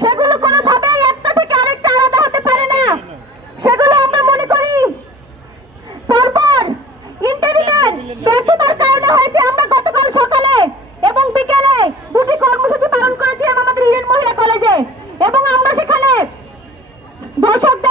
সেগুলো কোনোভাবেই একটা থেকে আরেকটা আলাদা হতে পারে না। সেগুলো আমরা মনে করি, তারপর ইন্টারনেটের ব্যর্থতার কারণে হয়েছে আমরা গতকাল সকালে এবং বিকেলে দুটি কর্মসূচি পালন করেছিলাম আমাদের ইডেন মহিলা কলেজে এবং আমরা সেখানে দর্শকদের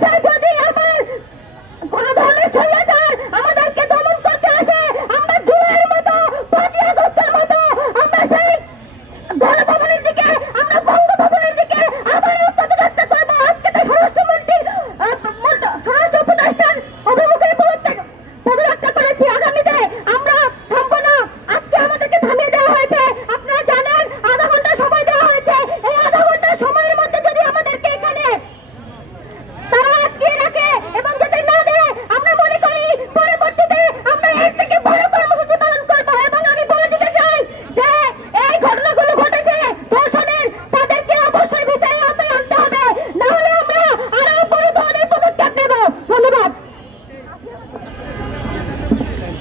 Take